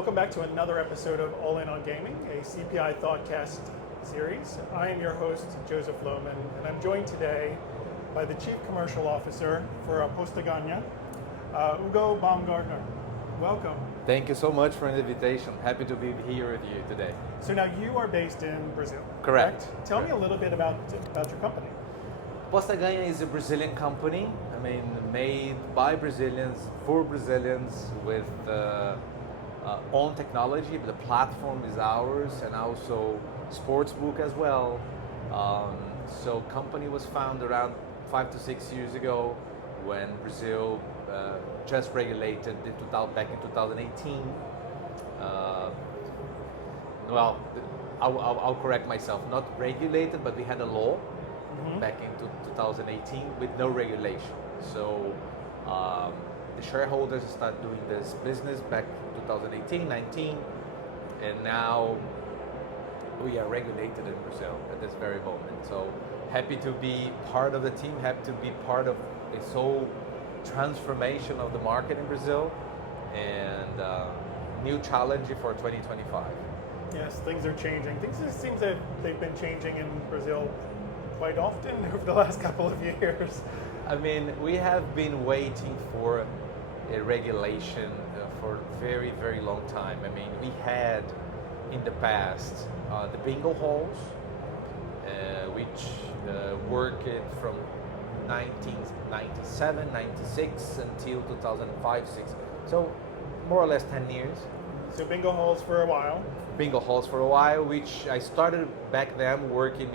welcome back to another episode of All In on Gaming, a CPI Thoughtcast series. I am your host, Joseph Lohmann, and I'm joined today by the Chief Commercial Officer for Aposta, Ganha, Hugo Baumgartner. Welcome. Thank you so much for the invitation. Happy to be here with you today. So now you are based in Brazil, Correct. Tell me a little bit about your company. Aposta Ganha is a Brazilian company, made by Brazilians, for Brazilians, with own technology. The platform is ours, and also sportsbook as well. So company was founded around 5 to 6 years ago when Brazil just regulated back in 2018. I'll correct myself, not regulated, but we had a law back in 2018 with no regulation. So the shareholders started doing this business back in 2018, 19, and now we are regulated in Brazil at this very moment. So happy to be part of the team, happy to be part of this whole transformation of the market in Brazil, and new challenge for 2025. Yes, things are changing. It seems that they've been changing in Brazil quite often over the last couple of years. We have been waiting for a regulation for a very, very long time. We had in the past the bingo halls, which worked from 1997, 96 until 2005, 6. So more or less 10 years. So bingo halls for a while. Bingo halls for a while, which I started back then working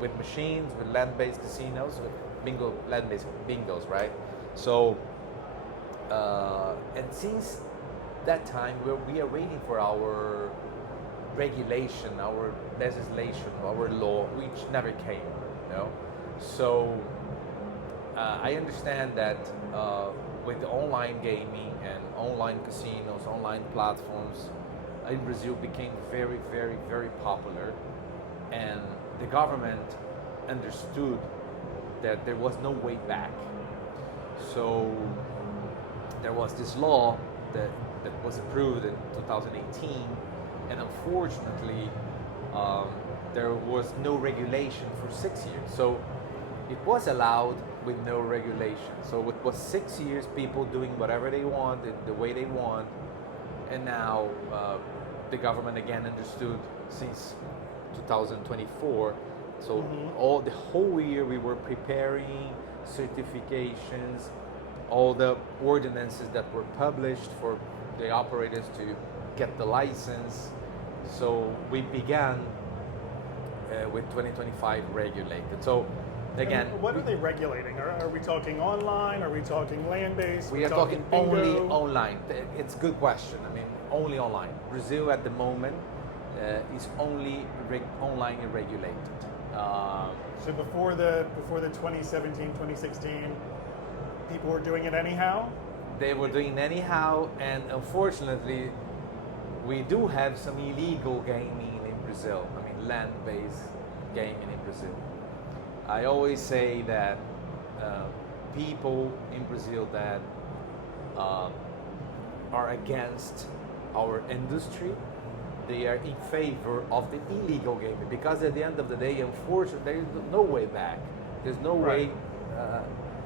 with machines, with land-based casinos, with land-based bingos, right? So, and since that time, we are waiting for our regulation, our legislation, our law, which never came, So, I understand that with the online gaming and online casinos, online platforms in Brazil became very, very, very popular, and the government understood that there was no way back. So there was this law that was approved in 2018, and unfortunately there was no regulation for 6 years. So it was allowed with no regulation. So it was 6 years, people doing whatever they want, the way they want, and now the government again understood since 2024. So the whole year we were preparing certifications, all the ordinances that were published for the operators to get the license. So we began with 2025 regulated. So again, what are they regulating? Are we talking online? Are we talking land-based? We are talking only online. It's a good question. Only online. Brazil at the moment is only online regulated. So before the 2017, 2016, people were doing it anyhow? They were doing it anyhow, and unfortunately, we do have some illegal gaming in Brazil. Land-based gaming in Brazil. I always say that people in Brazil that are against our industry, they are in favor of the illegal gaming, because at the end of the day, unfortunately, there is no way back. There's no way.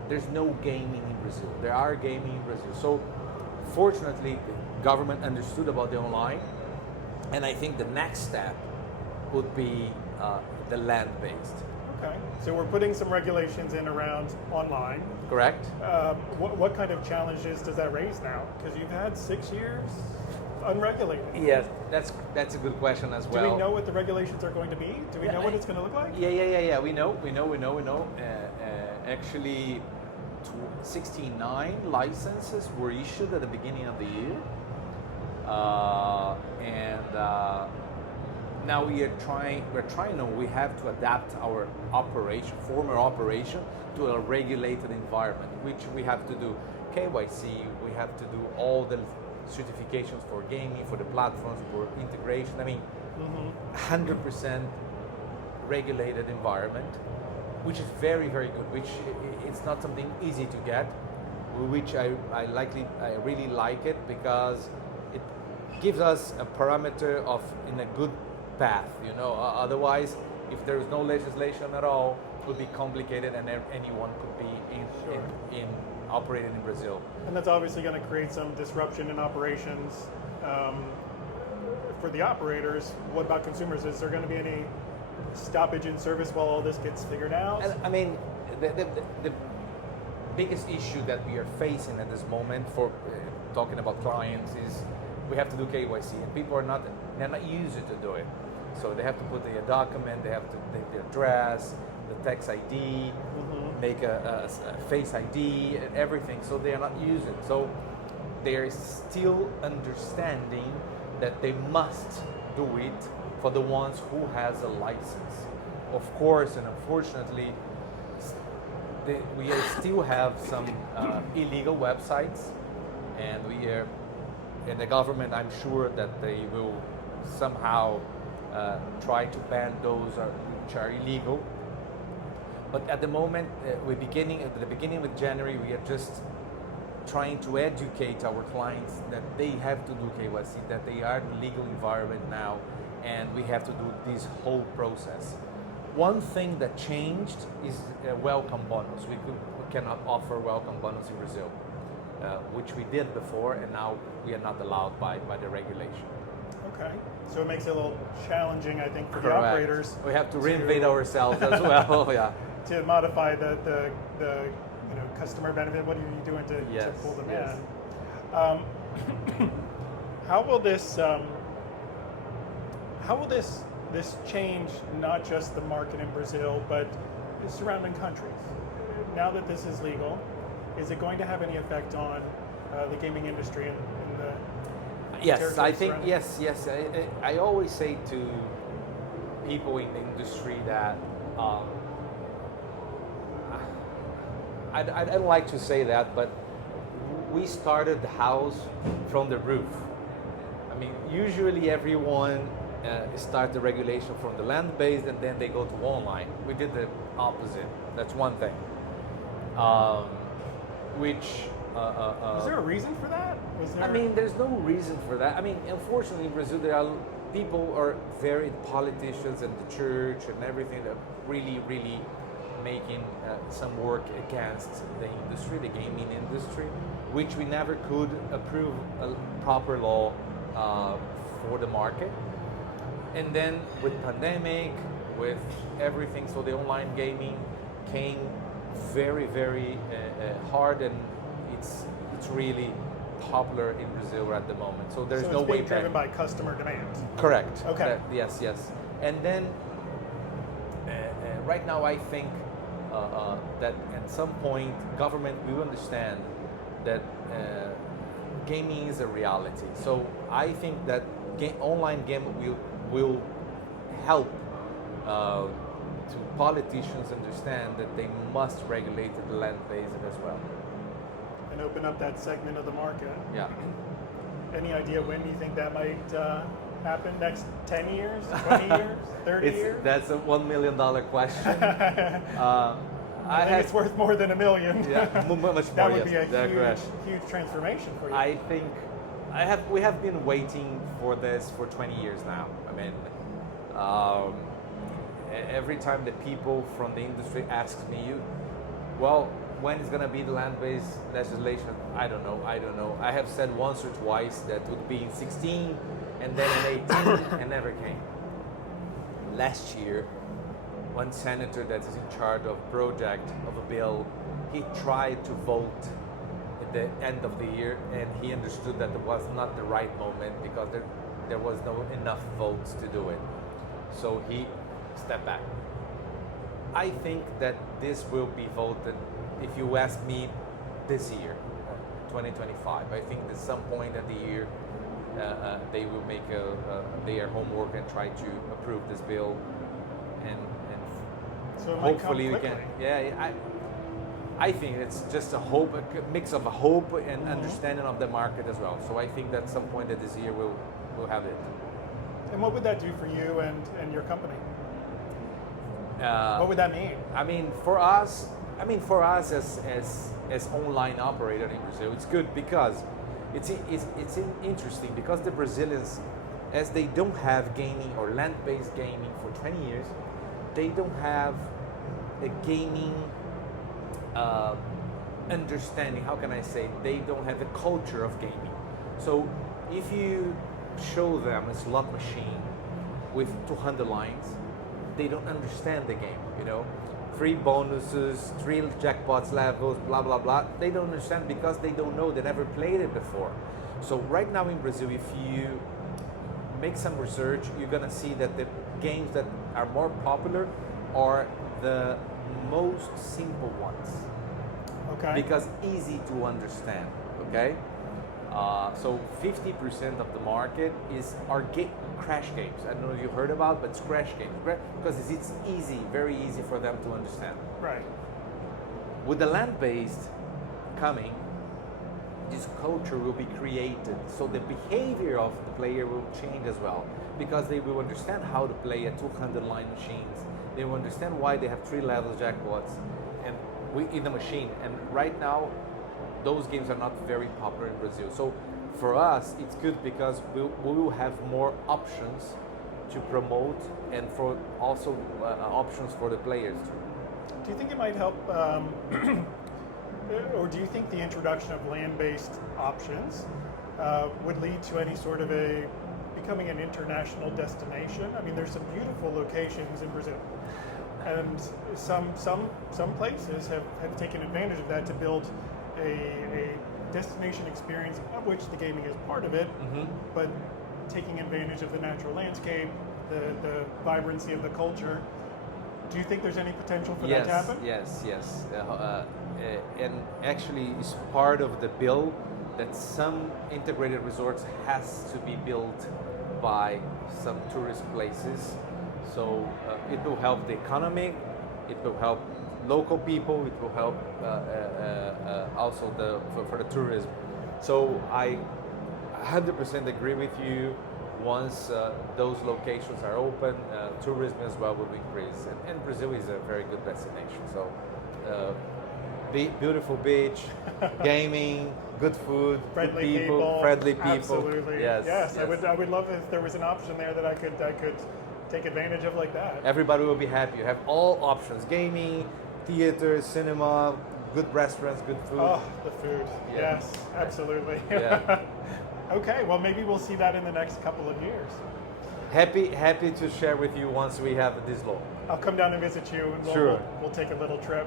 There's no gaming in Brazil. There are gaming in Brazil. So, fortunately, the government understood about the online, and I think the next step would be the land-based. Okay, so we're putting some regulations in around online. Correct. What kind of challenges does that raise now? Because you've had 6 years unregulated. Yes, that's a good question as well. Do we know what the regulations are going to be? Do we know what it's going to look like? Yeah. We know. Actually, 69 licenses were issued at the beginning of the year, and now we have to adapt our former operation to a regulated environment, which we have to do KYC, we have to do all the certifications for gaming, for the platforms, for integration. 100% regulated environment, which is very, very good, which it's not something easy to get, which I really like it, because gives us a parameter of in a good path. Otherwise, if there is no legislation at all, it would be complicated, and anyone could be in operating in Brazil. And that's obviously going to create some disruption in operations for the operators. What about consumers? Is there going to be any stoppage in service while all this gets figured out? And, I mean, the biggest issue that we are facing at this moment for talking about clients is we have to do KYC, and people they're not used to do it. So they have to put their document, they have to take their address, the tax ID, make a face ID, and everything. So they are not used it. So they are still understanding that they must do it for the ones who has a license. Of course, and unfortunately, we still have some illegal websites, and in the government, I'm sure that they will somehow try to ban those which are illegal. But at the moment, at the beginning of January, we are just trying to educate our clients that they have to do KYC, that they are in a legal environment now, and we have to do this whole process. One thing that changed is a welcome bonus. We cannot offer welcome bonus in Brazil, which we did before, and now we are not allowed by the regulation. Okay, so it makes it a little challenging, I think, for the Correct. operators. We have to reinvent ourselves as well. Yeah. To modify the customer benefit. What are you doing to pull them yes. in? How will this change not just the market in Brazil, but the surrounding countries? Now that this is legal, is it going to have any effect on the gaming industry in the Yes, I think surrounding? yes. I always say to people in the industry that I don't like to say that, but we started the house from the roof. I mean, usually everyone start the regulation from the land-based, and then they go to online. We did the opposite. That's one thing. Is there a reason for that? I mean, there's no reason for that. I mean, unfortunately, in Brazil, there are people or very politicians and the church and everything that really making some work against the industry, the gaming industry, which we never could approve a proper law for the market. And then with pandemic, with everything, so the online gaming came very hard, and it's really popular in Brazil at the moment. So there's no way being back. driven by customer demand. Correct. Okay. Yes. And then right now, I think that at some point government will understand that gaming is a reality. So I think that online gaming will help to politicians understand that they must regulate the land-based as well. And open up that segment of the market. Yeah. Any idea when you think that might happen? Next 10 years, 20 years, 30 years? That's a $1 million question. I think it's worth more than $1 million. Yeah, much more. That would yes, be a huge transformation for you. I think we have been waiting for this for 20 years now. I mean, every time the people from the industry ask me, when is going to be the land-based legislation? I don't know. I have said once or twice that would be in 16 and then in 18 and never came. Last year, one senator that is in charge of project of a bill, he tried to vote at the end of the year, and he understood that it was not the right moment because there was no enough votes to do it. So he stepped back. I think that this will be voted, if you ask me, this year, 2025. I think at some point in the year they will make their homework and try to approve this bill, and so it might hopefully come we quickly. can. Yeah, I think it's just a mix of a hope and understanding of the market as well. So I think that at some point that this year we'll have it. And what would that do for you and your company? What would that mean? I mean, for us as online operator in Brazil, it's good because It's interesting because the Brazilians, as they don't have gaming or land-based gaming for 20 years, they don't have a gaming understanding. How can I say? They don't have a culture of gaming. So if you show them a slot machine with 200 lines, they don't understand the game. You know, 3 bonuses, 3 jackpots levels, blah blah blah. They don't understand because they don't know. They never played it before. So right now in Brazil, if you make some research, you're gonna see that the games that are more popular are the most simple ones. Okay. Because easy to understand. Okay. So 50% of the market are crash games. I don't know if you heard about, but it's crash games because it's easy, very easy for them to understand. Right. With the land-based coming, this culture will be created. So the behavior of the player will change as well because they will understand how to play at 200 line machines. They will understand why they have 3 levels jackpots and in the machine. And right now, those games are not very popular in Brazil. So for us, it's good because we will have more options to promote and for also options for the players. Do you think it might help, or do you think the introduction of land-based options would lead to any sort of becoming an international destination? I mean, there's some beautiful locations in Brazil, and some places have taken advantage of that to build a destination experience, of which the gaming is part of it, but taking advantage of the natural landscape, the vibrancy of the culture. Do you think there's any potential for that to happen? Yes. And actually, it's part of the bill that some integrated resorts has to be built by some tourist places. So it will help the economy, it will help local people, it will help also for the tourism. So I 100% agree with you. Once those locations are open, tourism as well will increase. And Brazil is a very good destination. So beautiful beach, gaming, good food, friendly good people, friendly people. Absolutely. Yes. I would love if there was an option there that I could take advantage of like that. Everybody will be happy. You have all options: gaming, theater, cinema, good restaurants, good food. Oh, the food. Yeah. Yes, absolutely. Yeah. Okay, well maybe we'll see that in the next couple of years. Happy to share with you once we have this law. I'll come down and visit you, and Sure. we'll take a little trip.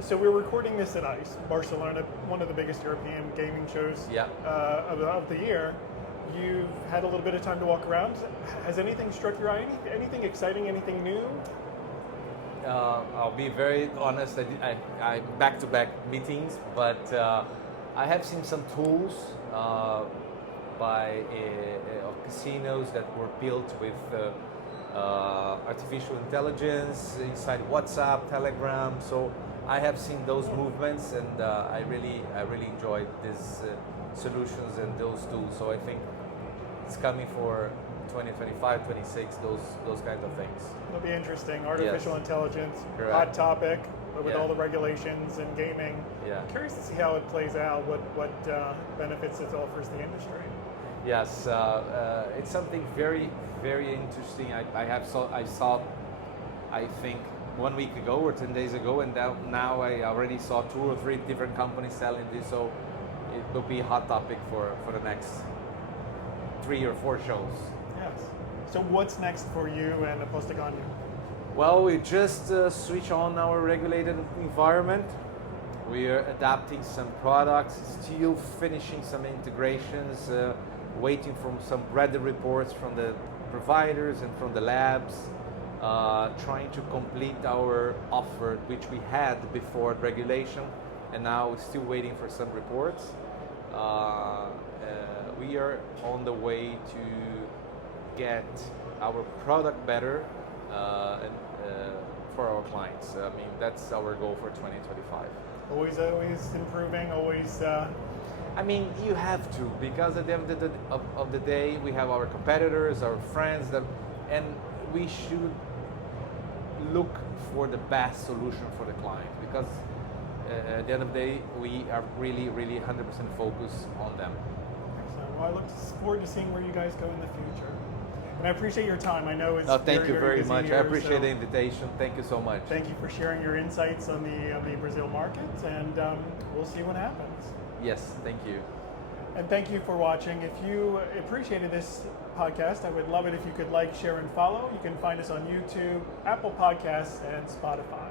So we're recording this at ICE, Barcelona, one of the biggest European gaming shows of the year. You've had a little bit of time to walk around. Has anything struck your eye? Anything exciting? Anything new? I'll be very honest. I back-to-back meetings, but I have seen some tools by casinos that were built with artificial intelligence inside WhatsApp, Telegram. So I have seen those movements, and I really enjoyed these solutions and those tools. So I think it's coming for 2025, 26, those kinds of things. It'll be interesting. Artificial intelligence, Correct. hot topic, but with Yeah. all the regulations and gaming. Yeah. Curious to see how it plays out, what benefits it offers the industry. Yes, it's something very, very interesting. I saw, I think 1 week ago or 10 days ago, and now I already saw 2 or 3 different companies selling this. So it will be a hot topic for the next 3 or 4 shows. Yes. So what's next for you and Aposta Ganha? Well, we just switch on our regulated environment. We are adapting some products, still finishing some integrations, waiting for some ready reports from the providers and from the labs, trying to complete our offer, which we had before regulation, and now we're still waiting for some reports. We are on the way to get our product better and for our clients. I mean, that's our goal for 2025. Always improving, always. I mean, you have to, because at the end of the day, we have our competitors, our friends, and we should look for the best solution for the client. Because at the end of the day, we are really, really 100% focused on them. Excellent. Well, I look forward to seeing where you guys go in the future. And I appreciate your time. I know it's Thank you very busy much. here, I appreciate so the invitation. Thank you so much. thank you for sharing your insights on the Brazil market, and we'll see what happens. Yes, thank you. And thank you for watching. If you appreciated this podcast, I would love it if you could like, share, and follow. You can find us on YouTube, Apple Podcasts, and Spotify.